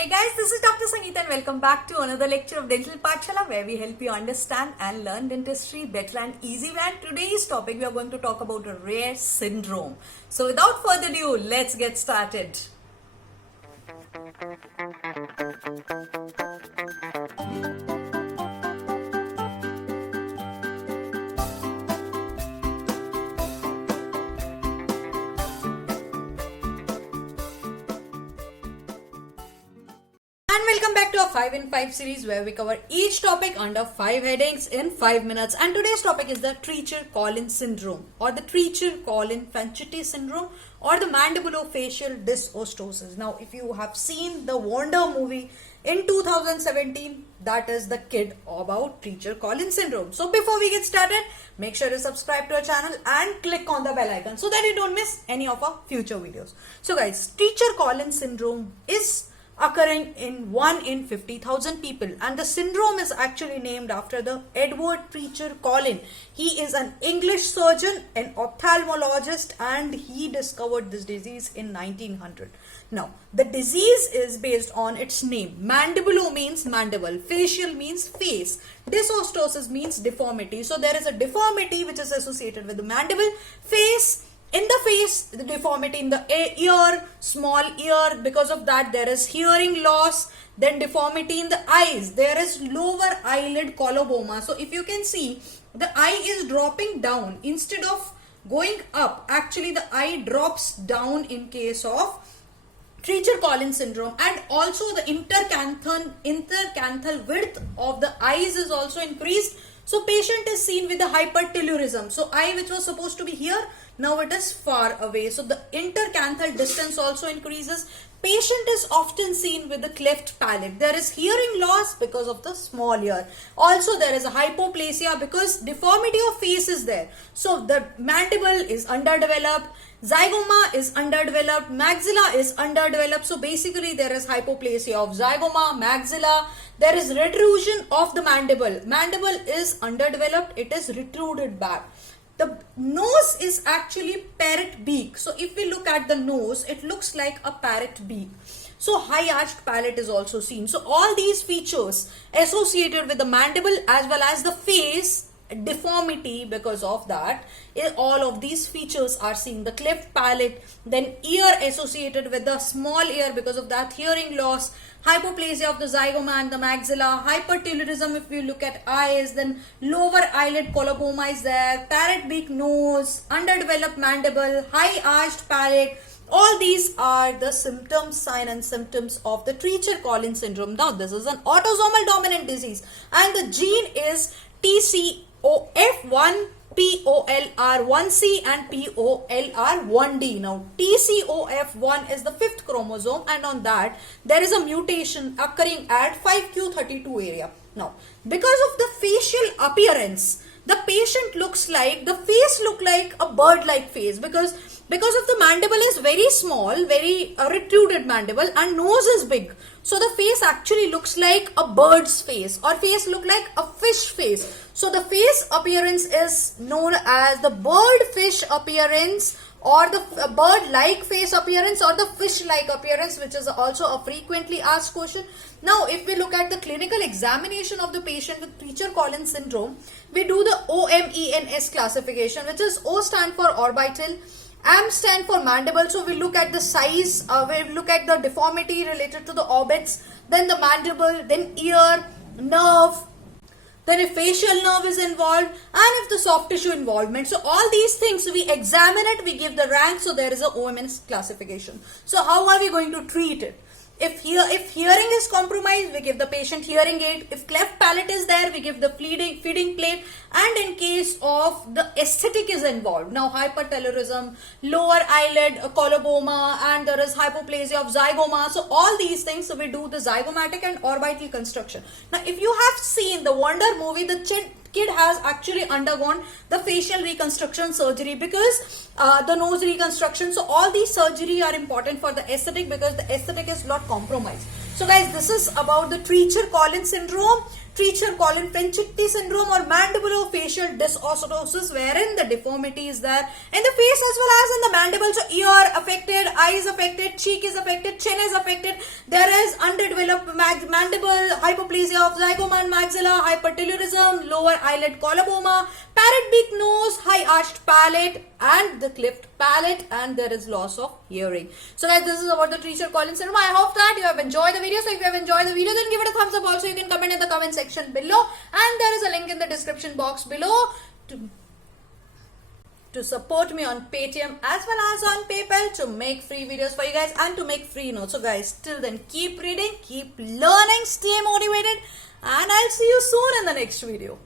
Hey guys, this is Dr. Sangeeta and welcome back to another lecture of Dental Pathshala where we help you understand and learn dentistry better and easy way. And today's topic we are going to talk about a rare syndrome. So without further ado, let's get started. And welcome back to our 5 in 5 series where we cover each topic under 5 headings in 5 minutes. And today's topic is the Treacher syndrome or the Treacher-Fanchetti syndrome or the mandibulofacial dysostosis. Now, if you have seen the Wonder movie in 2017, that is the kid about Treacher syndrome. So before we get started, make sure to subscribe to our channel and click on the bell icon so that you don't miss any of our future videos. So guys, Treacher syndrome is occurring in 1 in 50,000 people, and the syndrome is actually named after the Edward Treacher Collin. He is an English surgeon, an ophthalmologist, and he discovered this disease in 1900. Now, the disease is based on its name. Mandibulo means mandible, facial means face, dysostosis means deformity. So there is a deformity which is associated with the mandible, face. In the face, the deformity in the ear, small ear, because of that there is hearing loss, then deformity in the eyes, there is lower eyelid coloboma. So if you can see, the eye is dropping down instead of going up. Actually the eye drops down in case of Treacher syndrome, and also the intercanthal width of the eyes is also increased. So patient is seen with the hypertelorism. So eye which was supposed to be here, now it is far away. So the intercanthal distance also increases. Patient is often seen with the cleft palate. There is hearing loss because of the small ear. Also there is a hypoplasia because deformity of face is there. So the mandible is underdeveloped, zygoma is underdeveloped, maxilla is underdeveloped. So basically there is hypoplasia of zygoma, maxilla. There is retrusion of the mandible. Mandible is underdeveloped, it is retruded back. The nose is actually parrot beak. So if we look at the nose, it looks like a parrot beak. So high arched palate is also seen. So all these features associated with the mandible as well as the face, deformity because of that, all of these features are seen. The cleft palate, then ear associated with the small ear because of that, hearing loss, hypoplasia of the zygoma and the maxilla, hypertelorism if you look at eyes, then lower eyelid coloboma is there, parrot beak nose, underdeveloped mandible, high arched palate. All these are the symptoms, sign and symptoms of the Treacher syndrome. Now this is an autosomal dominant disease and the gene is TCOF1, POLR1C and POLR1D. Now TCOF1 is the 5th chromosome and on that there is a mutation occurring at 5q32 area. Now because of the facial appearance, the patient looks like, the face look like a bird-like face because of the mandible is very small, very retruded mandible and nose is big. So the face actually looks like a bird's face or face look like a fish face. So the face appearance is known as the bird fish appearance or the bird-like face appearance or the fish-like appearance, which is also a frequently asked question. Now, if we look at the clinical examination of the patient with Treacher syndrome, we do the OMENS classification, which is O stand for orbital, M stand for mandible. So we look at the size, we look at the deformity related to the orbits, then the mandible, then ear, nerve, then if facial nerve is involved and if the soft tissue involvement. So all these things we examine it, we give the rank. So there is a OMS classification. So how are we going to treat it? If hearing is compromised, we give the patient hearing aid. If cleft palate is there, we give the feeding plate. And in case of the aesthetic is involved, now hypertelorism, lower eyelid coloboma, and there is hypoplasia of zygoma. So all these things, so we do the zygomatic and orbital construction. Now if you have seen the Wonder movie, the kid has actually undergone the facial reconstruction surgery because the nose reconstruction. So all these surgery are important for the aesthetic because the aesthetic is not compromised. So guys, this is about the Treacher-Collins syndrome, Treacher-Collins-Frenchitti syndrome, or mandibulofacial dysostosis, wherein the deformity is there in the face as well as in the mandible. So ear affected, eyes affected, cheek is affected, chin is affected. There is underdeveloped mandible, hypoplasia of zygoma and maxilla, hypertelorism, lower eyelid coloboma, parrot beak nose, high arched palate, and the cleft palate, and there is loss of hearing. So guys, this is about the Treacher-Collins syndrome. I hope that you have enjoyed the video. So if you have enjoyed the video, then give it a thumbs up. Also, you can comment in the comment section below, and there is a link in the description box below to support me on Paytm as well as on PayPal to make free videos for you guys and to make free notes. So guys, till then, keep reading, keep learning, stay motivated, and I'll see you soon in the next video.